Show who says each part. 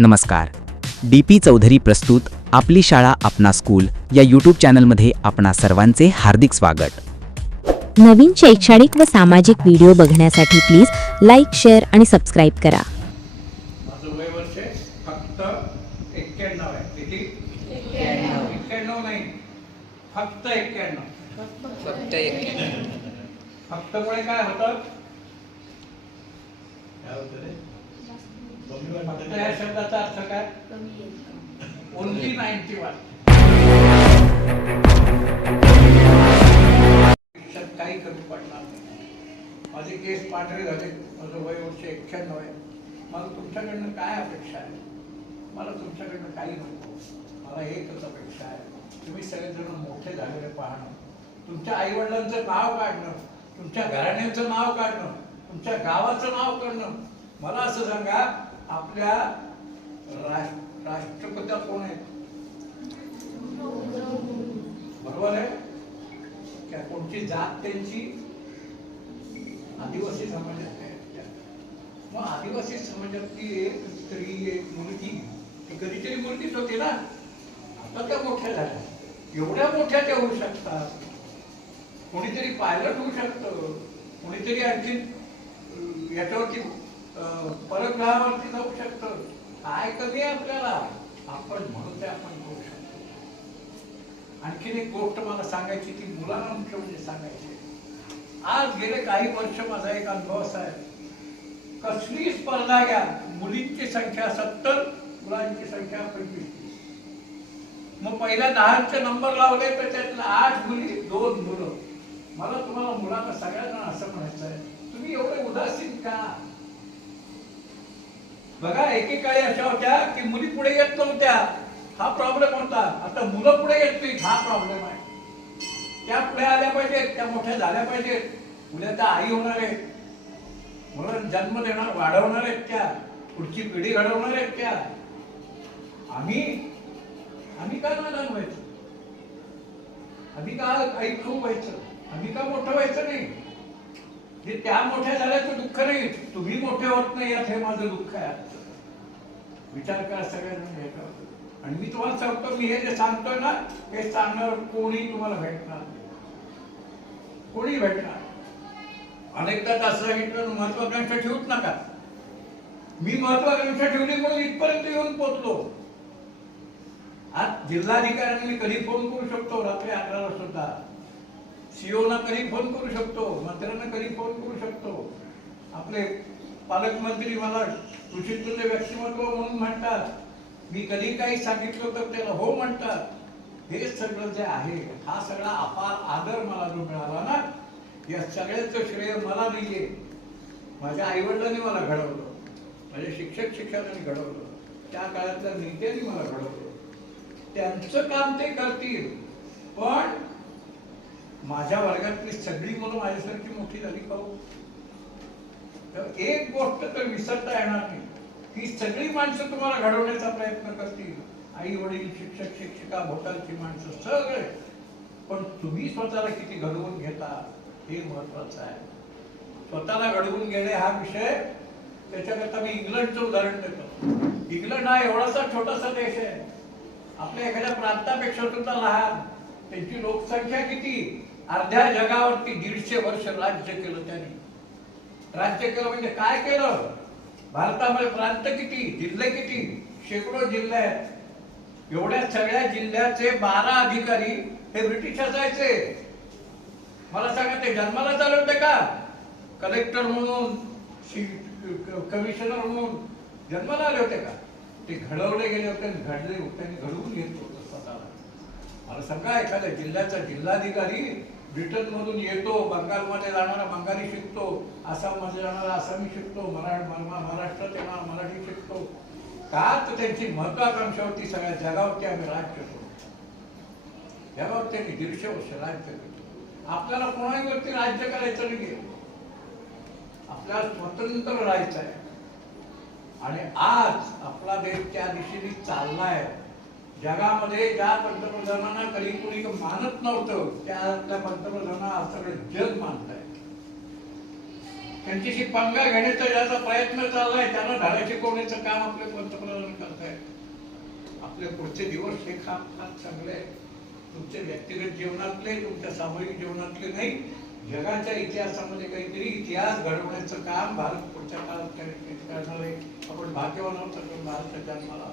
Speaker 1: नमस्कार. D P Chaudhari प्रस्तुत आपली शाळा आपणा स्कूल या यूट्यूब चॅनलमध्ये आपणा सर्वांचे हार्दिक स्वागत.
Speaker 2: नवीन शैक्षणिक व सामाजिक व्हिडिओ बघण्यासाठी प्लीज लाईक शेअर आणि सबस्क्राईब करा.
Speaker 3: माझं वय वर्ष फक्त काय होतं? या शब्दाचा अर्थ काय? ओनली नाईन्टी वन काही कमी पडणार नाही. माझे केस पांढरे झाले. माझं वय वर्ष एक्क्याण्णव आहे. मला तुमच्याकडनं काय अपेक्षा आहे? मला तुमच्याकडनं काही नको मला एकच अपेक्षा आहे. तुम्ही सगळेजण मोठे झालेले पाहणं. तुमच्या आईवडिलांचं नाव काढणं. तुमच्या घराण्याचं नाव काढणं. तुमच्या गावाचं नाव काढणं मला असं सांगा आपल्या राष्ट्र राष्ट्रपती कोण आहेत? बरोबर आहे? क्या कोणची जात त्यांची? आदिवासी समाजात आहे. त्या. मग आदिवासी समाजातली एक स्त्री एक मुलगी ती कधीतरी मुलगीच होती ना? आता त्या मोठ्या झाल्या. एवढ्या मोठ्या त्या होऊ शकतात. कोणीतरी पायलट होऊ शकतं. कोणीतरी आणखी याच्यावरती परत ग्रहावरती जाऊ शकतं. काय कमी आपल्याला? आपण म्हणून ते आपण करू शकतो. आणखीन एक गोष्ट मला सांगायची ती मुलांना मुख्य म्हणजे सांगायची. आज गेले काही वर्ष माझा एक अनुभव असा आहे. कसली स्पर्धा घ्या मुलींची संख्या सत्तर मुलांची संख्या पंचवीस. मग पहिल्या दहाचे नंबर लावले तर त्यातल्या आठ मुली दोन मुलं. मला तुम्हाला मुलांना सगळ्यांना असं म्हणायचं आहे. तुम्ही एवढे उदासीन का? बघा एकेकाळी अशा होत्या की मुली पुढे येत नव्हत्या. हा प्रॉब्लेम होता. आता मुलं पुढे येत हा प्रॉब्लेम आहे. त्या पुढे आल्या पाहिजेत त्या मोठ्या झाल्या पाहिजेत. उद्या त्या आई होणार आहेत. मुलं जन्म देणार वाढवणार आहेत त्या. पुढची पिढी घडवणार आहेत त्या. आम्ही आम्ही का नादान व्हायचं? आम्ही का ऐकू व्हायचं? आम्ही का मोठं व्हायचं नाही? जे त्या मोठ्या झाल्याचं दुःख नाही तुम्ही मोठे होत नाही यात हे माझं दुःख आहे विचार करा सगळ्यांना याच्यावर आणि मी तुम्हाला सांगतो मी हे जे सांगतोय ना हे सांगणार कोणी तुम्हाला भेटणार कोणी भेटणार अनेकदा असं सांगितलं महत्वाकांक्षा ठेवूच नका. मी महत्वाकांक्षा ठेवली म्हणून इथपर्यंत येऊन पोचलो आज जिल्हाधिकाऱ्यांना मी कधी फोन करू शकतो? रात्री अकराला सुद्धा. सीओना कधी फोन करू शकतो? मंत्र्यांना कधी फोन करू शकतो? आपले पालकमंत्री मला कृषीतले व्यक्तिमत्व म्हणून म्हणतात. मी कधी काही सांगितलं तर त्याला हो म्हणतात. हे सगळं जे आहे हा सगळा अपार आदर मला जो मिळाला ना या सगळ्याचं श्रेय मला नाहीये. माझ्या आईवडिलांनी मला घडवलं. माझ्या शिक्षक शिक्षकांनी घडवलं. त्या काळातल्या नेत्यांनी मला घडवलं. त्यांचं काम ते करतील. पण माझ्या वर्गातली सगळी मुलं माझ्यासारखी मोठी झाली पाहू हो? तर एक गोष्ट तर विसरता येणार नाही. की सगळी माणसं तुम्हाला घडवण्याचा प्रयत्न करतील. आई वडील शिक्षक शिक्षिका भोटालची माणसं सगळे. पण तुम्ही स्वतःला किती घडवून घेता हे महत्वाचं आहे. स्वतःला घडवून घेणे हा विषय त्याच्याकरता मी इंग्लंडचं उदाहरण देतो. इंग्लंड हा एवढासा छोटासा देश आहे. आपल्या एखाद्या प्रांतापेक्षा सुद्धा लहान. त्यांची लोकसंख्या किती? अर्ध्या जगावरती दीडशे वर्ष राज्य केलं त्याने. राज्य केलं म्हणजे काय केलं? भारतामध्ये प्रांत किती जिल्हे किती? शेकडो जिल्हे आहेत. एवढ्या सगळ्या जिल्ह्याचे बारा अधिकारी हे ब्रिटिश असायचे मला सांगा ते जन्माला चालू होते का? कलेक्टर म्हणून कमिशनर म्हणून जन्माला आले होते का? ते घडवले गेले होते आणि घडले होते आणि घडवून घेत होतं स्वतःला. मला सांगा एखाद्या जिल्ह्याचा जिल्हाधिकारी ब्रिटन मधून येतो बंगालमध्ये जाणारा बंगाली शिकतो आसाममध्ये जाणारा आसामी शिकतो मरा महाराष्ट्रात येणारा मराठी शिकतो. का तर त्यांची महत्वाकांक्षा होती सगळ्या जगावरती आम्ही राज्य करतो. जगावर त्यांनी दीडशे वर्ष राज्य करतो. आपल्याला कोणावरती राज्य करायचं नाही आपल्याला स्वतंत्र राहायचं आहे. आणि आज आपला देश त्या दिशेने चाललाय. जगामध्ये ज्या पंतप्रधानांना कधी कोणी मानत नव्हतं त्या त्या पंतप्रधानांना आज सगळं जग मानत आहे त्यांच्याशी पंगा घेण्याचा ज्याचा प्रयत्न चाललाय त्यांना धडा शिकवण्याचं काम आपले पंतप्रधान करतायत. आपले पुढचे दिवस हे काम फार चांगले आहे. तुमच्या व्यक्तिगत जीवनातले तुमच्या सामाजिक जीवनातले नाही जगाच्या इतिहासामध्ये काहीतरी इतिहास घडवण्याचं काम भारत पुढच्या काळात करणार आहे. आपण भाग्यवान आहोत सगळं भारताच्या जन्माला